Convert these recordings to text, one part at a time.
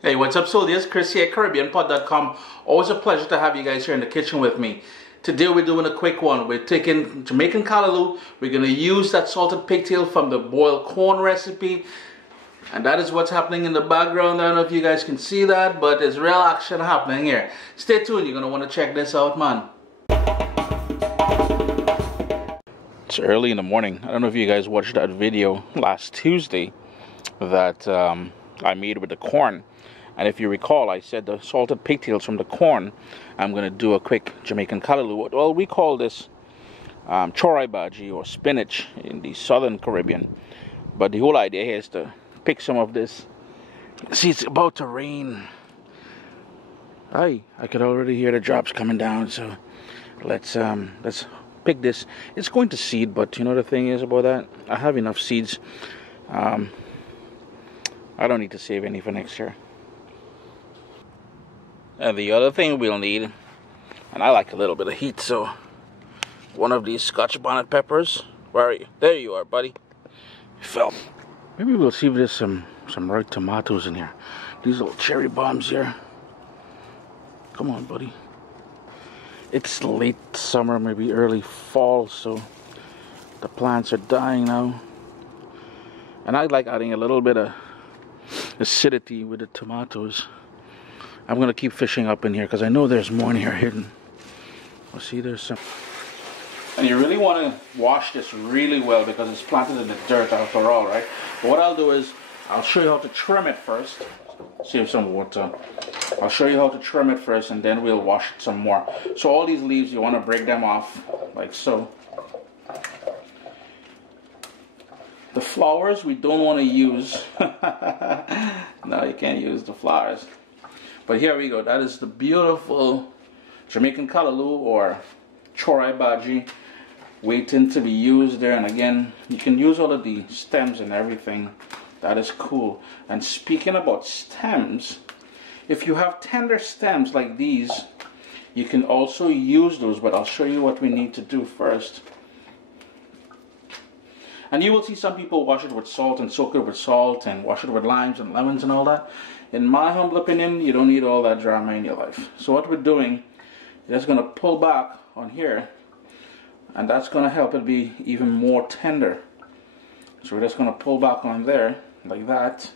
Hey, what's up, soldiers? Chris here, caribbeanpot.com. Always a pleasure to have you guys here in the kitchen with me. Today we're doing a quick one. We're taking Jamaican Callaloo. We're going to use that salted pigtail from the boiled corn recipe. And that is what's happening in the background. I don't know if you guys can see that, but there's real action happening here. Stay tuned. You're going to want to check this out, man. It's early in the morning. I don't know if you guys watched that video last Tuesday that I made with the corn. And if you recall, I said the salted pigtails from the corn, I'm going to do a quick Jamaican Callaloo. Well, we call this chorai bhaji or spinach in the southern Caribbean. But the whole idea here is to pick some of this. See, it's about to rain. I could already hear the drops coming down. So let's pick this. It's going to seed, but you know the thing is about that? I have enough seeds. I don't need to save any for next year. And the other thing we'll need, and I like a little bit of heat, so one of these scotch bonnet peppers. Where are you? There you are, buddy. You fell. Maybe we'll see if there's some ripe tomatoes in here. These little cherry bombs here. Come on, buddy. It's late summer, maybe early fall, so the plants are dying now. And I like adding a little bit of acidity with the tomatoes. I'm going to keep fishing up in here because I know there's more in here hidden. Oh, see, there's some. And you really want to wash this really well because it's planted in the dirt after all, right? But what I'll do is I'll show you how to trim it first. Save some water. I'll show you how to trim it first and then we'll wash it some more. So all these leaves, you want to break them off like so. The flowers we don't want to use. No, you can't use the flowers. But here we go. That is the beautiful Jamaican Callaloo or chorai bhaji waiting to be used there. And again, you can use all of the stems and everything. That is cool. And speaking about stems, if you have tender stems like these, you can also use those. But I'll show you what we need to do first. And you will see some people wash it with salt and soak it with salt and wash it with limes and lemons and all that. In my humble opinion, you don't need all that drama in your life. So what we're doing is just going to pull back on here, and that's going to help it be even more tender. So we're just going to pull back on there like that.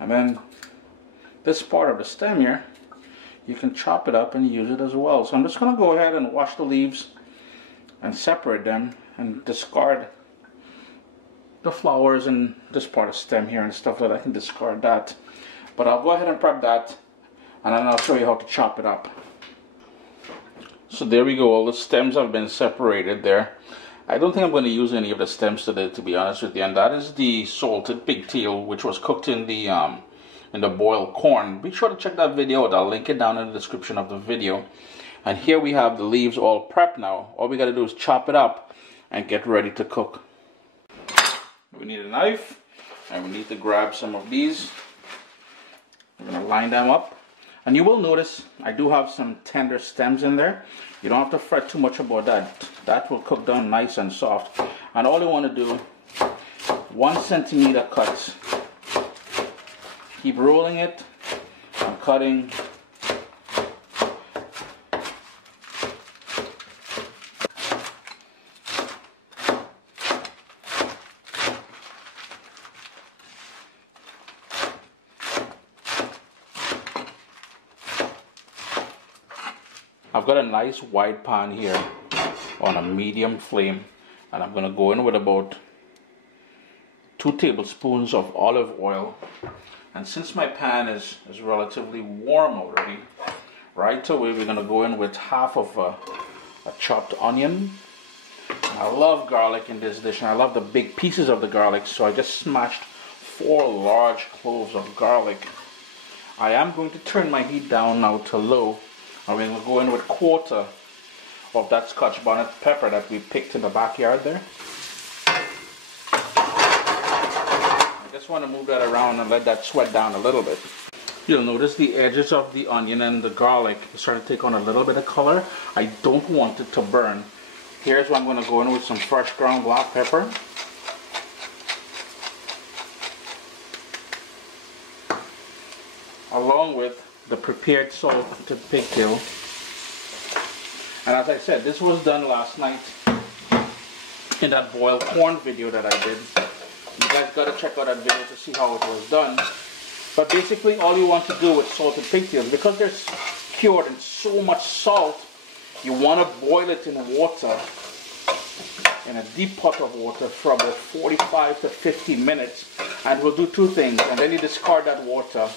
And then this part of the stem here, you can chop it up and use it as well. So I'm just going to go ahead and wash the leaves and separate them and discard the flowers and this part of stem here and stuff like that. I can discard that. But I'll go ahead and prep that and then I'll show you how to chop it up. So there we go. All the stems have been separated there. I don't think I'm going to use any of the stems today, to be honest with you. And that is the salted pigtail, which was cooked in the boiled corn. Be sure to check that video out. I'll link it down in the description of the video. And here we have the leaves all prepped now. All we got to do is chop it up and get ready to cook. We need a knife and we need to grab some of these. We're going to line them up. And you will notice I do have some tender stems in there. You don't have to fret too much about that. That will cook down nice and soft. And all you want to do, 1 centimeter cuts. Keep rolling it and cutting. I've got a nice wide pan here on a medium flame, and I'm going to go in with about 2 tablespoons of olive oil. And since my pan is relatively warm already, right away we're going to go in with half of a chopped onion. And I love garlic in this dish, and I love the big pieces of the garlic, so I just smashed 4 large cloves of garlic. I am going to turn my heat down now to low. And we're going to go in with 1/4 of that scotch bonnet pepper that we picked in the backyard there. I just want to move that around and let that sweat down a little bit. You'll notice the edges of the onion and the garlic start to take on a little bit of color. I don't want it to burn. Here's where I'm going to go in with some fresh ground black pepper. along with the prepared salted pigtail. And as I said, this was done last night in that boiled corn video that I did. You guys got to check out that video to see how it was done. But basically all you want to do with salted pigtails, because they're cured in so much salt, you want to boil it in water, in a deep pot of water, for about 45 to 50 minutes. And we'll do two things, and then you discard that water.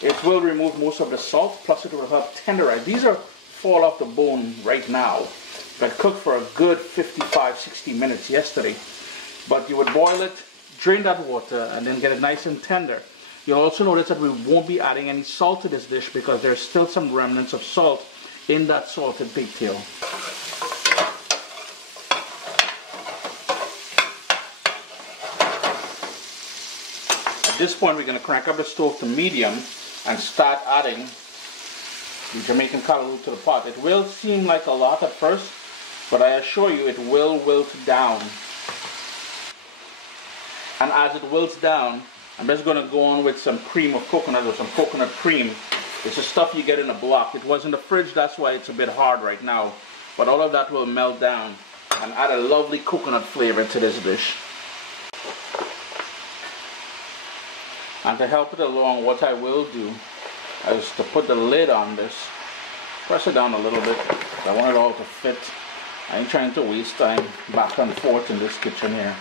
It will remove most of the salt, plus it will help tenderize. These are fall off the bone right now, but cooked for a good 55-60 minutes yesterday. But you would boil it, drain that water, and then get it nice and tender. You'll also notice that we won't be adding any salt to this dish because there's still some remnants of salt in that salted pigtail. At this point, we're going to crank up the stove to medium and start adding the Jamaican Callaloo to the pot. It will seem like a lot at first, but I assure you it will wilt down. And as it wilts down, I'm just going to go on with some cream of coconut or some coconut cream. It's the stuff you get in a block. It was in the fridge, that's why it's a bit hard right now. But all of that will melt down and add a lovely coconut flavor to this dish. And to help it along, what I will do is to put the lid on this, press it down a little bit. I want it all to fit. I ain't trying to waste time back and forth in this kitchen here.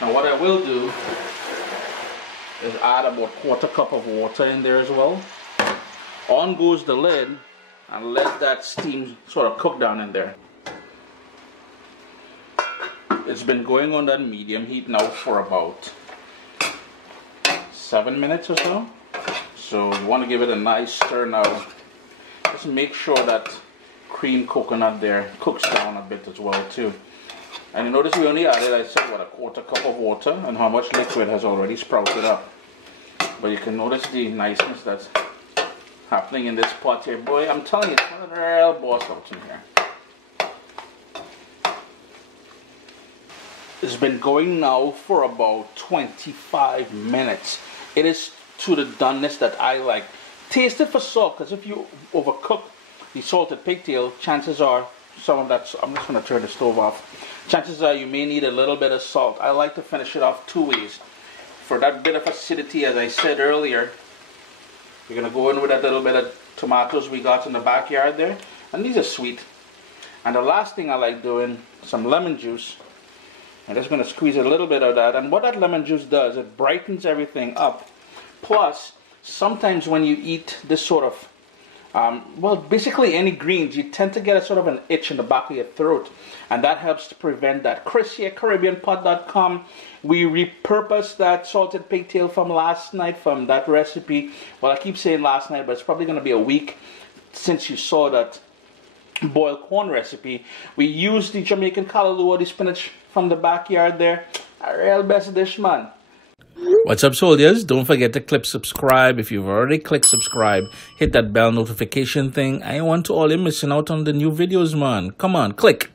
Now what I will do is add about a quarter cup of water in there as well. On goes the lid and let that steam sort of cook down in there. It's been going on that medium heat now for about 7 minutes or so. So you want to give it a nice stir now. Just make sure that cream coconut there cooks down a bit as well too. And you notice we only added, I said, what, a quarter cup of water, and how much liquid has already sprouted up. But you can notice the niceness that's happening in this pot here. Boy, I'm telling you, it's one of the real boss out in here. It's been going now for about 25 minutes. It is to the doneness that I like. Taste it for salt, because if you overcook the salted pigtail, chances are some of that, I'm just going to turn the stove off. Chances are you may need a little bit of salt. I like to finish it off two ways. For that bit of acidity, as I said earlier, we're going to go in with that little bit of tomatoes we got in the backyard there. And these are sweet. And the last thing I like doing, some lemon juice. I'm just going to squeeze a little bit of that. And what that lemon juice does, it brightens everything up. Plus, sometimes when you eat this sort of well, basically any greens, you tend to get a sort of an itch in the back of your throat, and that helps to prevent that. Chris here, caribbeanpot.com. We repurposed that salted pigtail from last night, from that recipe. Well, I keep saying last night, but it's probably going to be a week since you saw that boiled corn recipe. We used the Jamaican Callaloo or the spinach from the backyard there. A real best dish, man. What's up, soldiers? Don't forget to click subscribe. If you've already clicked subscribe, hit that bell notification thing. I want to all you missing out on the new videos, man. Come on, click.